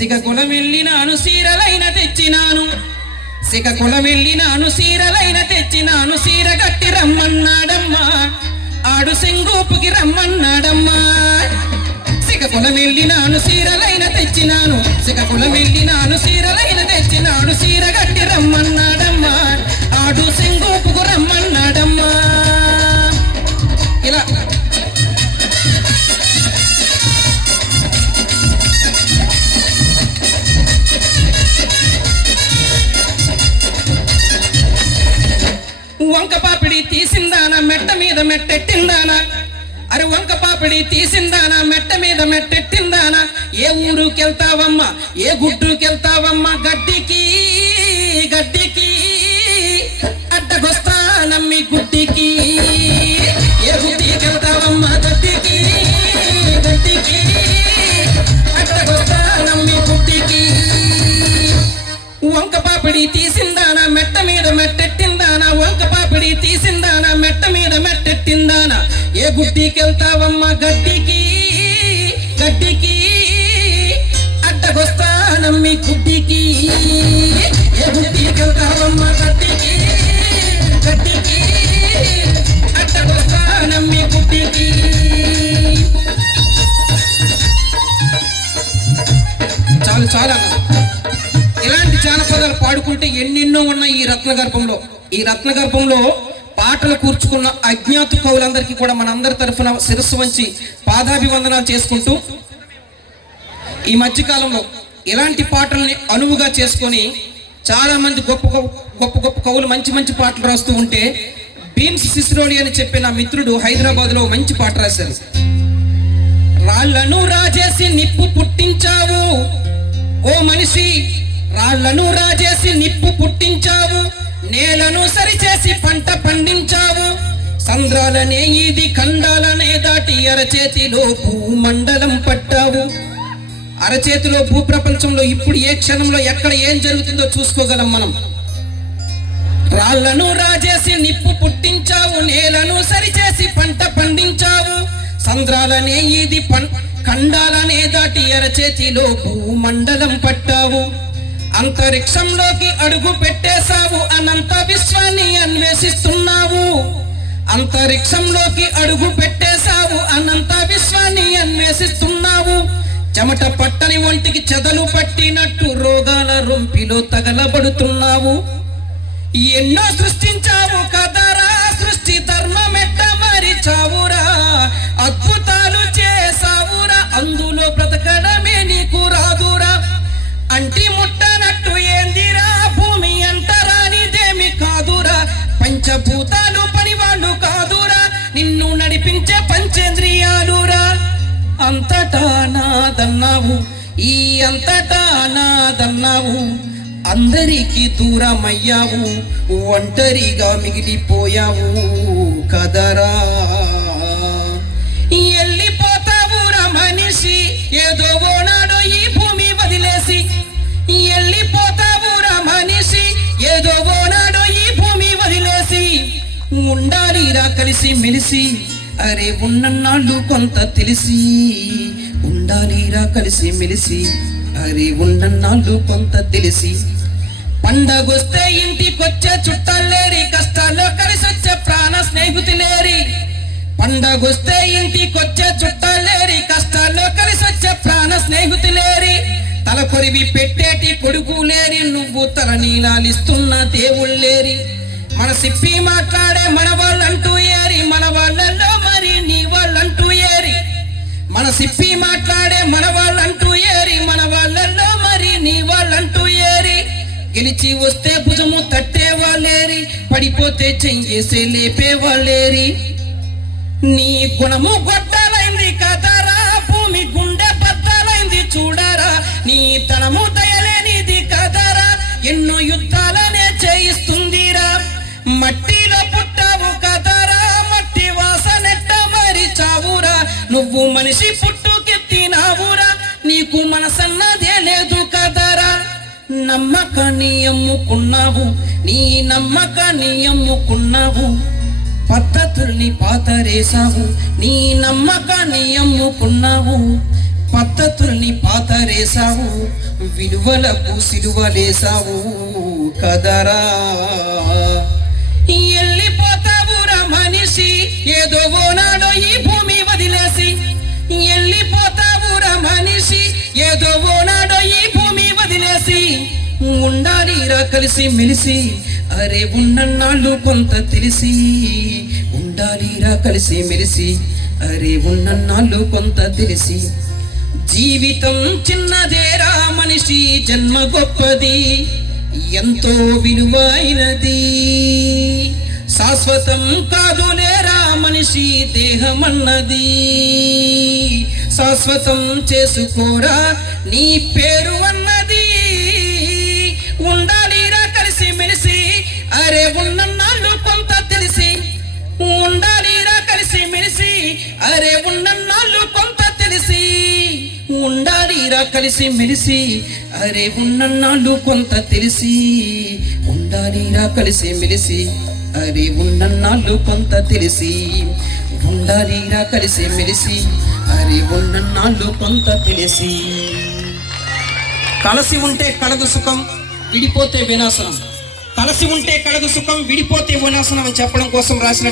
శ్రీకాకుళం వెళ్ళినాను సీరలైన తెచ్చినాను, శ్రీకాకుళం వెళ్ళినాను సీరలైన తెచ్చినాను, సీర గట్టి రమ్మన్నాడమ్మా, ఆడు సెంగోపుకి రమ్మన్నాడమ్మా. శ్రీకాకుళం వెళ్ళినాను సీరలైన తెచ్చినాను, శ్రీకాకుళం వెళ్ళినాను సీరలైన తెచ్చినాను, సీర గట్టి రమ్మన్నాడమ్మా, ఆడు సెంగోపుకు రమ్మన్నాడమ్మా. ఇలా వంక పాపిడి తీసిందానా మెట్ట మీద మెట్టెట్టిందానా, అరే వంక పాపిడి తీసిందానా మెట్ట మీద మెట్టెట్టిందానా, ఏ ఊరుకెళ్తావమ్మా ఏ గుడ్డుకెళ్తావమ్మా, గడ్డికి గడ్డికి అడ్డగొస్తానమ్మి గుడ్డికి, ఏ గుడ్డికెళ్తావమ్మా గడ్డికి గడ్డికి అడ్డగొస్తానమ్మి గుడ్డికి. వంక పాపిడి తీసిందానా మెట్ట మీద మెట్టెట్టిందానా, వంక పాపిడి తీసిందానా మెట్ట మీద మెట్టెట్టిందానా, ఏ గుడ్డికెళ్తావమ్మా గడ్డికి గడ్డికి అడ్డగొస్తానమ్మి గుడ్డికి, ఏ గుడ్డికెళ్తావమ్మా గడ్డికి గడ్డికి అడ్డగొస్తానమ్మి గుడ్డికి. చాలు చాలా ఇలాంటి జానపదాలు పాడుకుంటే ఎన్నెన్నో ఉన్నాయి ఈ రత్నగర్భంలో. ఈ రత్నగర్భంలో పాటలు కూర్చుకున్న అజ్ఞాత కవులందరికీ కూడా మనందరి తరఫున శిరస్సు వంచి పాదాభివందనాలు చేసుకుంటూ, ఈ మధ్యకాలంలో ఇలాంటి పాటల్ని అనువుగా చేసుకొని చాలా మంది గొప్ప గొప్ప గొప్ప కవులు మంచి మంచి పాటలు రాస్తూ ఉంటే, భీమ్స్ సిసిరోలి అని చెప్పిన మిత్రుడు హైదరాబాద్లో మంచి పాట రాశారు. రాళ్లను రాజేసి నిప్పు పుట్టించావు ఓ మనిషి, రాళ్లను రాజేసి నిప్పు పుట్టించావు, నేలను సరిచేసి పంట పండించావు, సంద్రాలనే ఇది ఖండాలనే దాటి అరచేతిలో భూమండలం పట్టావు. అరచేతిలో భూప్రపంచంలో ఇప్పుడు ఏ క్షణంలో ఎక్కడ ఏం జరుగుతుందో చూసుకోగలం మనం. రాళ్లను రాజేసి నిప్పు పుట్టించావు, నేలను సరిచేసి పంట పండించావు, సంద్రాలనే ఇది ఖండాలనే దాటి అరచేతిలో భూమండలం పట్టావు. అంతరిక్షంలోకి అడుగు పెట్టేశావు, అనంత విశ్వాన్ని అన్వేషిస్తున్నావు, అంతరిక్షంలోకి అడుగు పెట్టేశావు, అనంత విశ్వాన్ని అన్వేషిస్తున్నావు. చెమట పట్టని ఒంటికి చెదలు పట్టినట్టు రోగాల రొంపిలో తగలబడుతున్నావు. ఎన్నో సృష్టించావు కదరా, సృష్టి ధర్మమెట్ట మరిచావురా, అద్భుతాలు చేసావురా, అందులో బ్రతకడమే నీకు రాదురా. అంటి ముట్టనట్టు ఏందిరా భూమి అంటరానిదేమి కాదురా, పంచభూతాలు పనివాళ్ళు కాదురా, నిన్ను నడిపించే పంచేంద్రియాలురా. అంతటా నాదన్నావు ఈ అంతటా నాదన్నావు, అందరికీ దూరమయ్యావు, ఒంటరిగా మిగిలిపోయావు కదరా. వెళ్ళిపోతావురా మనిషి ఏదో ఓనాడో ఈ భూమి వదిలేసి, వెళ్ళిపోతావురా మనిషి ఏదో ఓనాడో ఈ భూమి వదిలేసి, ఉండాలిరా కలిసి మెలిసి, అరే ఉన్నన్నాళ్ళు కొంత తెలిసి, ఉండాలిరా కలిసి మెలిసి, అరే ఉన్నన్నాళ్ళు కొంత తెలిసి. పండగొస్తే ఇంటికొచ్చే చుట్టాలేరి, కష్టాల్లో కలిసొచ్చే ప్రాణ స్నేహితులేరి, పండగొస్తే ఇంటికొచ్చే చుట్టాలేరి, కష్టాల్లో కలిసొచ్చే ప్రాణ స్నేహితులేరి, తల కొరివి పెట్టేటి కొడుకులేరి, నువ్వు తల నీలాలిస్తున్న దేవుళ్ళేరి, మన సిప్పి మాట్లాడే మన వాళ్ళంటూ ఏరి, మన వాళ్ళల్లో మరి నీ వాళ్ళంటూ ఏరి, మన సిప్పి మాట్లాడే మన వాళ్ళంటూ ఏరి, మన వాళ్ళల్లో మరి నీ వాళ్ళంటూ ఏరి, గెలిచి వస్తే భుజము తట్టే వాళ్ళేరి, పడిపోతే చెయ్యేసే లేపే వాళ్ళేరి. నీ గుణము గొడ్డలైంది కదరా, భూమి గుండె బద్దలైంది చూడరా, నీ తనము దయలేనిది కదరా, ఎన్నో యుద్ధాలనే చేయిస్తుందిరా. మట్టిలో పుట్టావు కదరా, మట్టి వాసనెట్ట మరి చావురా, నువ్వు మనిషి పుట్టుకెత్తినావురా, నీకు మనసన్నదే లేదు కదరా. నమ్మకాన్ని అమ్ముకున్నావు, నీ నమ్మకాన్ని అమ్ముకున్నావు, పద్ధతుల్ని పాతరేసావు, నీ నమ్మకాన్ని అమ్ముకున్నావు, పద్ధతుల్ని పాతరేసావు, విలువలకు సిలువలేసావు కదరా. వెళ్ళిపోతావురా మనిషి ఏదో ఓనాడో ఈ భూమి వదిలేసి, వెళ్ళిపోతావురా మనిషి ఏదో ఓనాడో ఈ భూమి వదిలేసి. ఉండాలిరా కలిసి మెలిసి, అరే ఉన్నన్నాళ్ళు కొంత తెలిసి. ఉండాలిరా కలిసి మెలిసి, అరే ఉన్నన్నాళ్ళు కొంత తెలిసి. జీవితం చిన్నదేరా మనిషి జన్మ గొప్పది, ఎంతో విలువైనది. శాశ్వతం కాదులేరా మనిషి దేహమన్నది. శాశ్వతం చేసుకోరా నీ పేరు అన్నది. ఉండాలిరా కలిసి మెలిసి, అరే ఉన్నన్నాళ్ళు కొంత తెలిసి. ఉండాలిరా కలిసి మెలిసి, అరే ఉన్నన్నాళ్ళు కొంత తెలిసి. ఉండాలిరా కలిసి మెలిసి, అరే ఉన్నన్నాళ్ళు కొంత తెలిసి. ఉండాలిరా కలిసి మెలిసి, అరే ఉన్నన్నాళ్ళు కొంత తెలిసి. ఉండాలిరా కలిసి మెలిసి, అరే ఉన్నన్నాళ్ళు కొంత తెలిసి. కలిసి ఉంటే కలదు సుఖం, విడిపోతే వినాశనం. కలిసి ఉంటే కలదు సుఖం, విడిపోతే వినాశనం అని చెప్పడం కోసం రాసిన